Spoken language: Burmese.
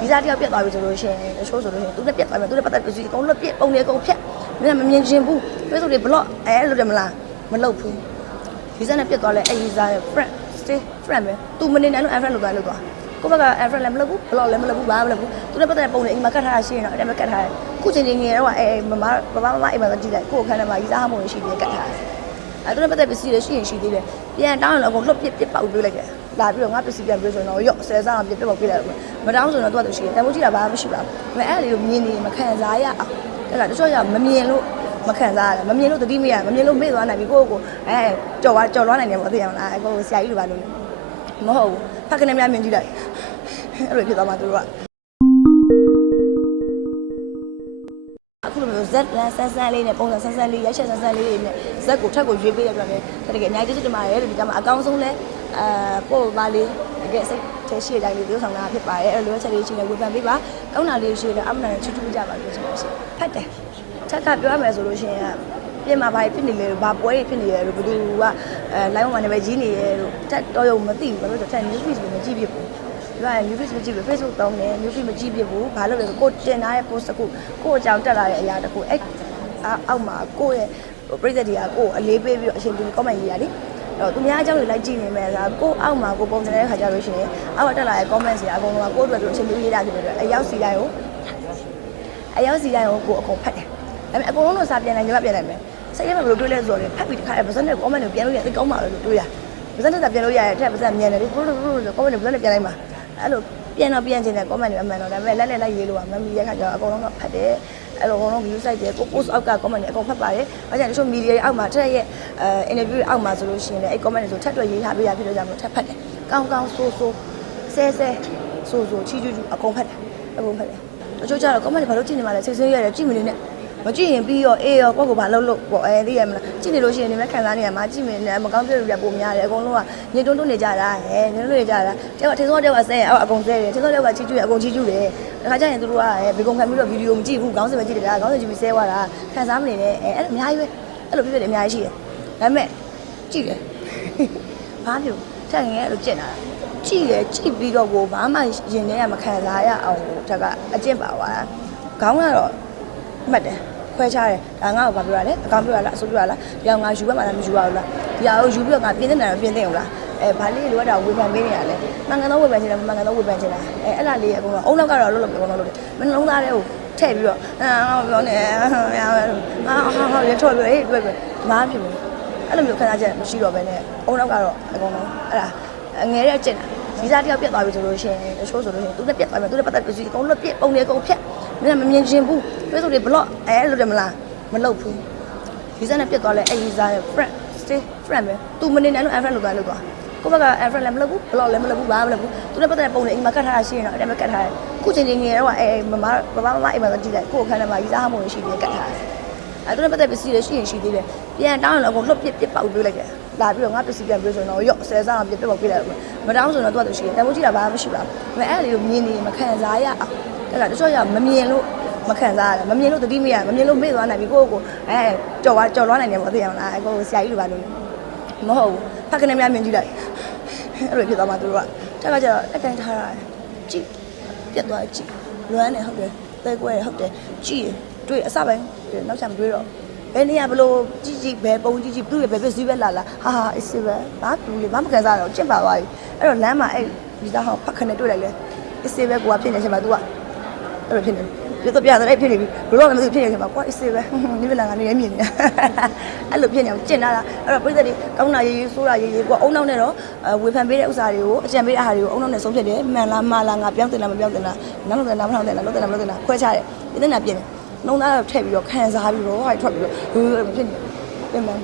ဗီဇာတယောက်ပြတ်သွားပြီဆိုလို့ရှိရင်တချို့ဆိုလို့ရှိရင်သူနဲ့ပြတ်သွားမယ်သူနဲ့ပတ်သက်ပစ္စည်းအကုန်လုံးပြတ်ပုံတွေအကုန်ဖြတ်မင်းကမမြင်ချင်ဘူး Facebook တွေ block အဲလို့တယ်မလားမလုပ်ဘူးဗီဇာနဲ့ပြတ်သွားလဲအဲဗီဇာရဲ့ friend stay friend ပဲသူမနေနိုင်လို့ unfriend လုပ်သွားလို့သွားကိုဘက်က unfriend လည်းမလုပ်ဘူး block လည်းမလုပ်ဘူးဘာမှမလုပ်ဘူးသူနဲ့ပတ်သက်တဲ့ပုံတွေအိမ်မှာကတ်ထားတာရှိရင်တော့အဲ့ဒါပဲကတ်ထားတယ်ခုချိန်ချင်းငယ်တော့အဲမမဘဘမမအိမ်မှာကြည့်လိုက်ကိုယ့်အခန်းထဲမှာဗီဇာဟာမုံရှိသေးတယ်ကတ်ထားတယ် အဲ့ဒါနဲ့ပတ်သက်ပစ္စည်းတွေရှိရင်ရှိသေးတယ်ပြန်တောင်းရင်တော့အကုန်လှုပ်ပြစ်ပြစ်ပေါက်ပေးလိုက်တယ်လာပြီးတော့ငါပစ္စည်းပြန်ပေးဆိုရင်တော့ရော့ဆယ်စားအောင်ပြစ်ပြစ်ပေါက်ပေးလိုက်တယ်မတောင်းဆိုရင်တော့သူကသူရှိတယ်တန်ဖိုးကြည့်တာဘာမှမရှိပါဘူးဒါပေမဲ့အဲ့ဒါလေးကိုမြင်နေမခံစားရအောင်အဲ့ဒါတချို့ကမမြင်လို့မခံစားရတယ်မမြင်လို့တတိမရမမြင်လို့မေ့သွားနိုင်ပြီကိုယ့်ကိုအဲကြော်သွားကြော်လွားနိုင်တယ်ပေါ့သိရမလားအကိုဆရာကြီးလိုပါလို့မဟုတ်ဘူးဖက်ကနေများမြင်ကြည့်လိုက်အဲ့လိုဖြစ်သွားမှသူတို့က ဇက်လန်ဆန်းဆန်းလေးနဲ့ပုံစံဆန်းဆန်းလေးရိုက်ချက်ဆန်းဆန်းလေးတွေနဲ့ဇက်ကိုထက်ကိုရွေးပေးရတဲ့အတွက်လည်းတကယ်အများကြီးကျေးဇူးတင်ပါတယ်လို့ဒီကမှာအကောင်းဆုံးလဲအဲပို့ပါလေးတကယ်စိတ်ထဲရှိတဲ့အတိုင်းလေးပြောဆောင်တာဖြစ်ပါတယ်အဲ့လိုလိုချက်လေးရှိနေဝေဖန်ပေးပါကောင်းတာလေးရှိရင်အမှန်တန်ချူချူကြပါလို့ဆိုလို့ရှိရင်ဖတ်တယ်ချက်ကပြောရမယ်ဆိုလို့ရှိရင်ပြင်မှာဘာဖြစ်နေလဲဘာပွဲဖြစ်နေလဲလို့ဘယ်သူကအဲ live မှာနေပဲကြီးနေရဲလို့တက်တော့ရုံမသိဘူးဘာလို့လဲတက် news feed ကိုမကြည့်ဖြစ်ဘူး ဒီက news feed မကြည့်ဘူး Facebook တောင်းတယ် news feed မကြည့်ဖြစ်ဘူးဘာလို့လဲဆိုကိုတင်ထားတဲ့ post တစ်ခုကိုအကြောင်းတက်လာတဲ့အရာတစ်ခုအဲ့အောက်မှာကိုရဲ့ပြိသက်တွေကကိုအလေးပေးပြီးတော့အရှင်သူ comment ရေးရလေတော့သူများအကြောင်းတွေလိုက်ကြည့်နေမယ်ဆိုတာကိုအောက်မှာကိုပုံစံတဲ့ခါကြလို့ရှိရင်အောက်ကတက်လာတဲ့ comment တွေအကုန်လုံးကကိုအတွက်သူအရှင်သူရေးတာဖြစ်တဲ့အတွက်အရောက်စီတိုင်းကိုအရောက်စီတိုင်းကိုကိုအကုန်ဖတ်တယ်ဒါပေမဲ့အကုန်လုံးတော့စာပြန်နိုင်ကြမပြန်နိုင်မယ်စိတ်ရမှာဘယ်လိုတွေးလဲဆိုတော့ဖတ်ပြီးတခါဗဇက်နဲ့ comment တွေပြန်လို့ရသိကောင်းပါလို့တွေးရဗဇက်နဲ့စာပြန်လို့ရရဲ့အထက်ဗဇက်မြန်တယ်ဒီဘလို့ဘလို့ဆို comment တွေဗဇက်နဲ့ပြန်လိုက်မှာ အဲ့လိုပြန်တော့ပြန်ချင်တယ် comment တွေအမှန်တော့ဒါပေမဲ့လက်လက်လိုက်ရေးလို့ကမမီရခါကျတော့အကုန်လုံးကဖတ်တယ်အဲ့လိုအကုန်လုံး view site တယ်ကို post အောက်က comment တွေအကုန်ဖတ်ပါတယ်။အဲကြောင့်တချို့ media တွေအောက်မှာထက်ရဲ့အဲ interview တွေအောက်မှာဆိုလို့ရှိရင်လည်းအဲ့ comment တွေဆိုထပ်တွက်ရေးထားပေးရဖြစ်လို့ကြောင့်မလို့ထပ်ဖတ်တယ်။ကောင်းကောင်းဆိုးဆိုးဆဲဆဲဆိုးဆိုးချီချူချူအကုန်ဖတ်တယ်။အကုန်ဖတ်တယ်။တချို့ကျတော့ comment တွေဘာလို့ကြည့်နေမှလဲစိတ်ဆင်းရဲတယ်ကြည့်မနေနဲ့ မကြည့်ရင်ပြီးရောအေးရောကိုယ့်ကိုဘာလုပ်လို့ပေါ့အဲသိရမလားကြည့်နေလို့ရှိရင်ဒီမဲ့ခံစားနေရမှာကြည့်မနေနဲ့မကောင်းပြည့်ပြပုံများတယ်အကုန်လုံးကညတွန်းတွန်းနေကြတာဟဲ့ညတွန်းတွန်းနေကြတာတယောက်ထင်စောတယောက်ကဆဲရင်အောက်အကုန်ဆဲတယ်ထင်စောတယောက်ကချီချူရင်အကုန်ချီချူတယ်ဒါခါကျရင်သူတို့ကအဲဘေကုံခံပြီးတော့ဗီဒီယိုမကြည့်ဘူးခေါင်းစဉ်ပဲကြည့်တယ်ဒါခေါင်းစဉ်ကြည့်ပြီးဆဲသွားတာခံစားမနေနဲ့အဲအဲ့ဒါအများကြီးပဲအဲ့လိုပြည့်ပြည့်အများကြီးရှိတယ်ဒါပေမဲ့ကြည့်တယ်ဘာမျိုးထက်ငယ်အဲ့လိုကြက်လာကြည့်ရကြည့်ပြီးတော့ကိုဘာမှရင်ထဲကမခံစားရအောင်ဟိုတက်ကအကျင့်ပါသွားတာခေါင်းကတော့မှတ်တယ် ခွဲခြားတယ်ဒါငါ့ကိုဘာပြောရလဲအကောင်ပြောရလားအဆိုးပြောရလားဒီအောင်ငါယူဘက်မှာလည်းမယူရဘူးလားဒီဟာကိုယူပြီးတော့ငါပြင်းတဲ့နေရာပြင်းတဲ့ဟုတ်လားအဲဘာလေးလိုအပ်တာဝေဖန်ပေးနေရလဲမှန်ကန်တော့ဝေဖန်ချင်တယ်မှန်ကန်တော့ဝေဖန်ချင်တာအဲအဲ့လားလေးအကုန်လုံးအုံနောက်ကတော့လုံးလုံးပြောလုံးလုံးမနှလုံးသားတဲ့ကိုထည့်ပြီးတော့အာငါပြောနေအာဟာဟာရထွက်ပြီးအေးတွေ့ပြီမားဖြစ်ဘူးအဲ့လိုမျိုးခဏချက်မရှိတော့ဘဲနဲ့အုံနောက်ကတော့အကုန်လုံးအဲ့ဒါ ငယ်တဲ့အကျင့်ဗီဇာတယောက်ပြတ်သွားပြီဆိုလို့ရှိရင်တချို့ဆိုလို့ရှိရင်သူနဲ့ပြတ်သွားမယ်သူနဲ့ပတ်သက်ပစ္စည်းအကုန်လုံးပြတ်ပုံတွေအကုန်ဖြတ်မင်းကမမြင်ချင်ဘူး Facebook တွေ block အဲလို့တယ်မလားမလုပ်ဘူးဗီဇာနဲ့ပြတ်သွားလဲအဲဗီဇာရဲ့ friend stay friend ပဲသူမနေနိုင်လို့ unfriend လုပ်သွားလို့သွားကိုဘက်က unfriend လည်းမလုပ်ဘူး block လည်းမလုပ်ဘူးဘာမှမလုပ်ဘူးသူနဲ့ပတ်သက်တဲ့ပုံတွေအိမ်မှာကတ်ထားတာရှိရင်တော့အဲ့ဒါပဲကတ်ထားတယ်ခုချိန်ချင်းငယ်တော့အဲမမဘဘမမအိမ်မှာကြည့်လိုက်ကိုယ့်အခန်းထဲမှာဗီဇာဟာမုံရှိသေးတယ်ကတ်ထားတယ်အဲ့သူနဲ့ပတ်သက်ပစ္စည်းတွေရှိရင်ရှိသေးတယ်ပြန်တောင်းရင်တော့အကုန်လှုပ်ပြစ်ပြစ်ပေါက်ပေးလိုက်တယ် လာပြီးတော့ငါပစ္စည်းပြန်ပေးဆိုရင်တော့ရော့ဆယ်စားအောင်ပြစ်ပြစ်ပေါက်ပေးလိုက်တယ်မတောင်းဆိုရင်တော့သူကသူရှိတယ်တန်ဖိုးကြည့်တာဘာမှမရှိပါဘူးဒါပေမဲ့အဲ့ဒါလေးကိုမြင်နေမခံစားရအောင်အဲ့ဒါတချို့ကမမြင်လို့မခံစားရတယ်မမြင်လို့တတိမရမမြင်လို့မေ့သွားနိုင်ပြီကိုယ့်ကိုအဲကြော်သွားကြော်လွားနိုင်တယ်ပေါ့သိရမလားအဲကိုဆရာကြီးလိုပါလို့မဟုတ်ဘူးဖက်ကနေများမြင်ကြည့်လိုက်အဲ့လိုဖြစ်သွားမှသူတို့ကတက်ကကျတော့အတိုင်းထားတာကြည့်ပြတ်သွားကြည့်လွမ်းနေဟုတ်တယ်တဲကွဲဟုတ်တယ်ကြည့်တွေ့အစပိုင်းနောက်ချက်မတွေ့တော့ ဘယ်နေရဘလို့ကြည့်ကြည့်ဘယ်ပုံကြည့်ကြည့်သူ့ရဲ့ဘယ်ပစ္စည်းပဲလာလာဟာဟာအစ်စ်ပဲဘာဘူးလေဘာမခံစားတော့ကျင့်ပါသွားပြီအဲ့တော့လမ်းမှာအဲ့ဒီသားဟောဖက်ခနဲ့တွေ့လိုက်လေအစ်စ်ပဲကိုကဖြစ်နေချင်ပါ तू ကအဲ့လိုဖြစ်နေပြတော့ပြတယ်ဖြစ်နေပြီဘလို့လည်းမသိဖြစ်နေချင်ပါကွာအစ်စ်ပဲနိဗ္ဗာန်ကနေရမြင်နေတာအဲ့လိုဖြစ်နေအောင်ကျင့်လာတာအဲ့တော့ပြိဿတွေကောင်းတာရေးရေးဆိုးတာရေးရေးကိုအုံနောက်နဲ့တော့ဝေဖန်ပေးတဲ့ဥစ္စာတွေကိုအကြံပေးတဲ့အားတွေကိုအုံနောက်နဲ့ဆုံးဖြတ်တယ်မှန်လားမှားလားငါပြောင်းတင်လားမပြောင်းတင်လားနောက်တော့လားမနောက်တင်လားလောက်တင်လားမလောက်တင်လားခွဲခြားတယ်ပြဿနာပြင်တယ် နှုံသားတော့ထည့်ပြီးတော့ခံစားပြီးတော့ဟိုထွက်ပြီးတော့ဟိုဖြစ်နေပြင်မှန်း